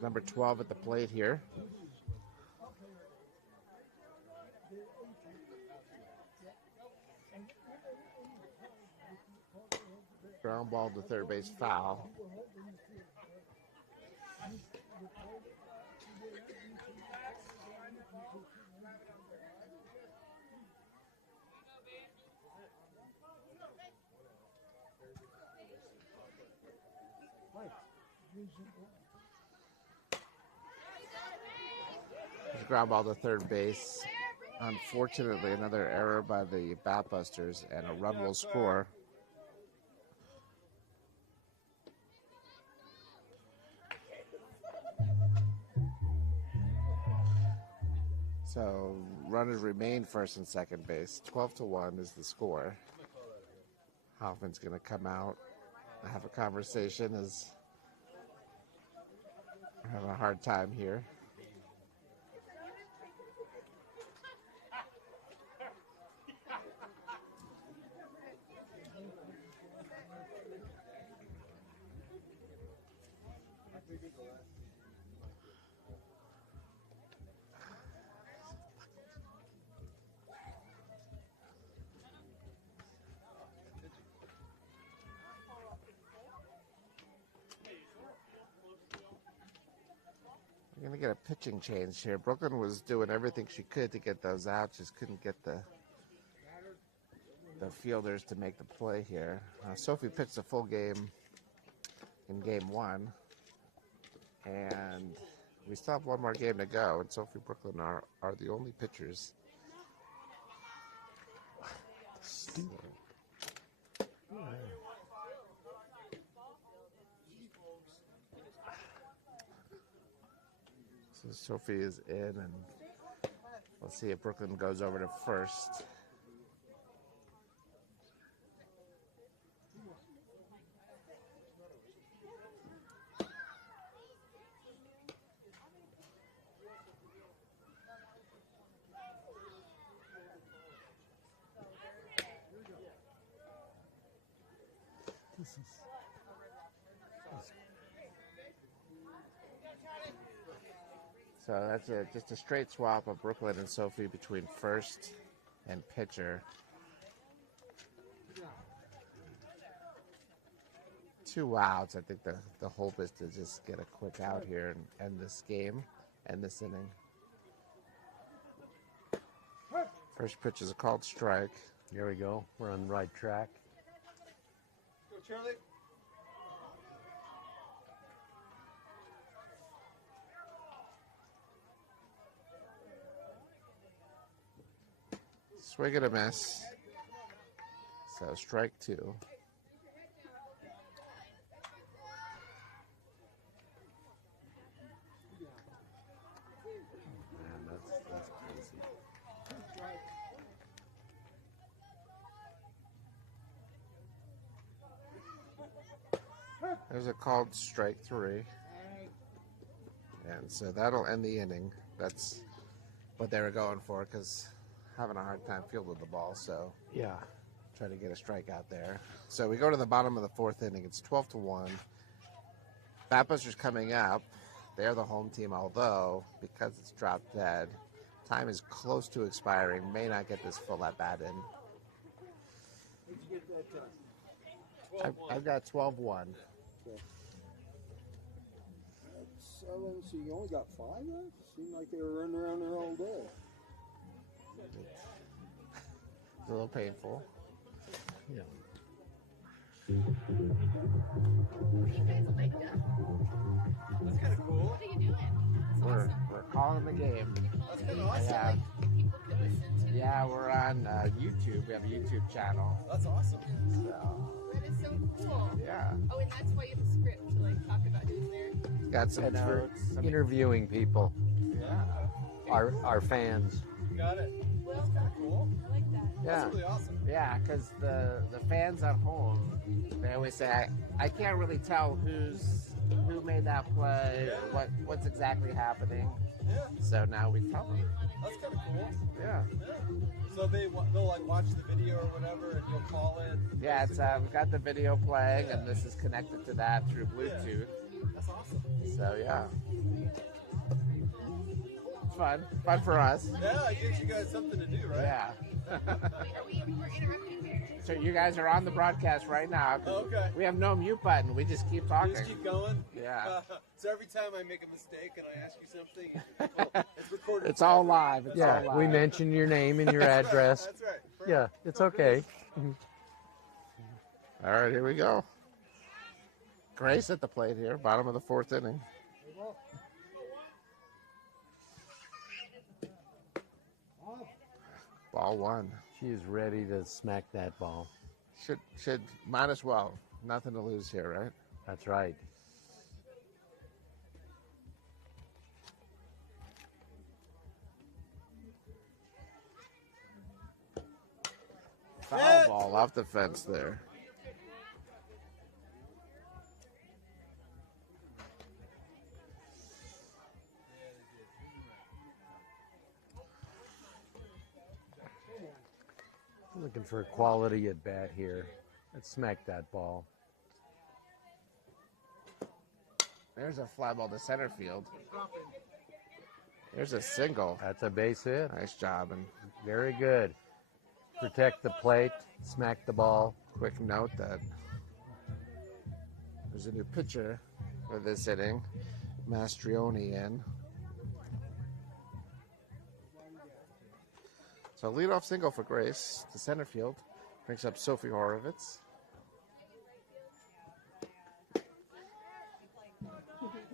Number 12 at the plate here. Ground ball to third base, foul. There's a ground ball to third base. Unfortunately, another error by the Batbusters, and a run will score. So runners remain first and second base. 12-1 is the score. Hoffman's going to come out and have a conversation as we're having a hard time here. We're going to get a pitching change here. Brooklyn was doing everything she could to get those out, just couldn't get the fielders to make the play here. Sophie pitched a full game in game one, and we still have one more game to go, and Sophie Brooklyn are the only pitchers. So Sophie is in, and let's see if Brooklyn goes over to first. So that's just a straight swap of Brooklyn and Sophie between first and pitcher. 2 outs. I think the hope is to just get a quick out here and end this game, end this inning. First pitch is a called strike. Here we go. We're on the right track. Go, Charlie. Swing and a miss. So strike 2. Man, that's crazy. There's a called strike 3. And so that'll end the inning. That's what they were going for, because having a hard time fielding the ball, so Yeah. try to get a strike out there. So we go to the bottom of the 4th inning. It's 12-1. Batbusters coming up. They're the home team, although because it's drop dead, time is close to expiring. May not get this full at bat in. I've got 12-1. Seven, so you only got 5 left? Seemed like they were running around there all day. It's a little painful. Yeah. You guys like that? That's kind of cool. What are you doing? That's awesome. We're calling the game. That's kind of awesome. Yeah. People can listen to. Yeah, we're on YouTube. We have a YouTube channel. That's awesome. So, That is so cool. yeah. Oh, and that's why you have a script to like talk about who's there. Got some And notes. interviewing people, Yeah. our fans. Got it. Well done. Cool. I like that. Yeah. That's really awesome. Yeah, because the fans at home, they always say, I can't really tell who made that play, or what's exactly happening. Yeah. So now we tell them. That's kind of cool. Yeah. Yeah. So they'll like watch the video or whatever, and you'll call it. Yeah, it's we've got the video playing, and this is connected to that through Bluetooth. That's awesome. So yeah, it's fun for us. Yeah, it gives you guys something to do, right? Yeah. Wait, we're interrupting here. So you guys are on the broadcast right now. Okay. We have no mute button. We just keep talking. Just keep going. Yeah. So every time I make a mistake and I ask you something, it's recorded. It's all live. It's all Yeah, live. we mentioned your name and your address. That's right. Perfect. Yeah, it's okay. All right, here we go. Grace at the plate here, bottom of the fourth inning. Ball one. She is ready to smack that ball. Should might as well. Nothing to lose here, right? That's right. Foul ball off the fence there. Looking for a quality at bat here. Let's smack that ball. There's a fly ball to center field. There's a single. That's a base hit. Nice job. And Very good. Protect the plate, smack the ball. quick note that there's a new pitcher for this inning, Mastrioni in. So leadoff single for Grace to center field. Brings up Sophie Horowitz.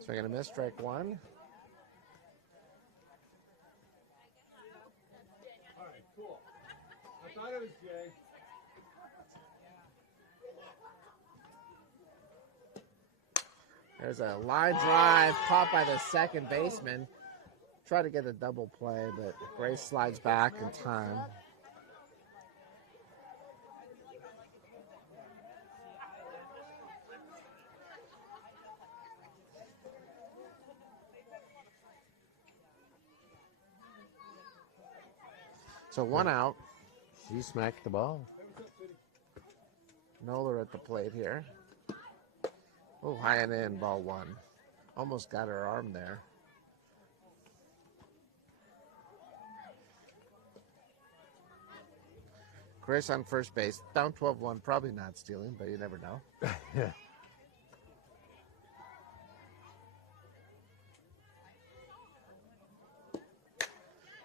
Swing and a miss, strike one. All right, cool. I thought it was Jay. There's a line drive caught by the second baseman. Try to get a double play, but Grace slides back in time. So one out. She smacked the ball. Noller at the plate here. Oh, high and in, ball one. Almost got her arm there. Grace on first base, down 12-1, probably not stealing, but you never know. Yeah.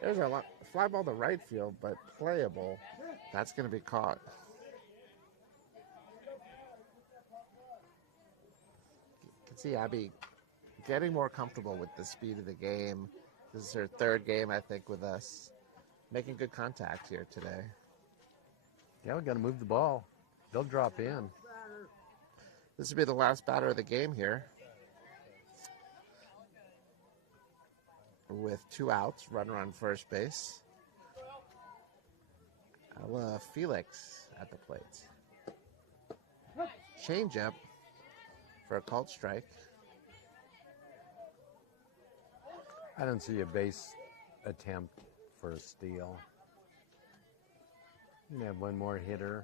There's a fly ball to right field, but playable. That's going to be caught. You can see Abby getting more comfortable with the speed of the game. This is her third game, I think, with us. Making good contact here today. Yeah, we got to move the ball. They'll drop in. This will be the last batter of the game here. With two outs, runner on first base. Ella Felix at the plate. Changeup for a called strike. I don't see a base attempt for a steal. You can have one more hitter,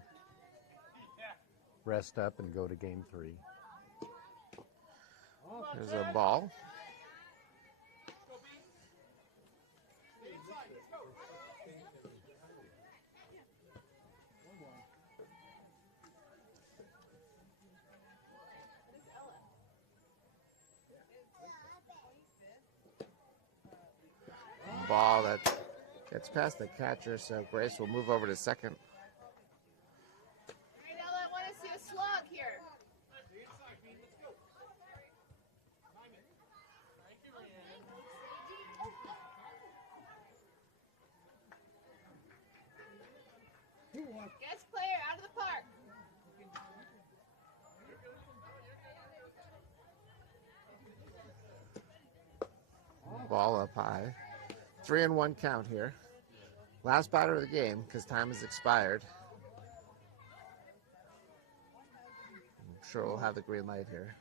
rest up, and go to game 3. There's a ball. Ball that gets past the catcher, so Grace will move over to second. All right, Ella, I want to see a slug here. Guest player out of the park. Ball up high. 3-1 count here. Last batter of the game because time has expired. I'm sure we'll have the green light here.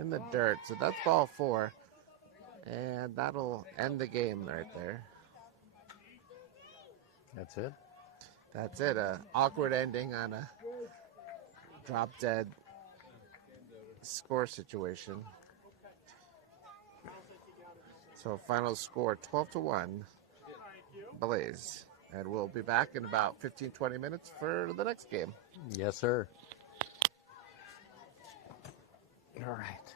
In the dirt. So that's ball 4. And that'll end the game right there. That's it. That's it. A awkward ending on a drop dead score situation. So final score 12-1 Blaze. And we'll be back in about 15-20 minutes for the next game. Yes, sir. All right.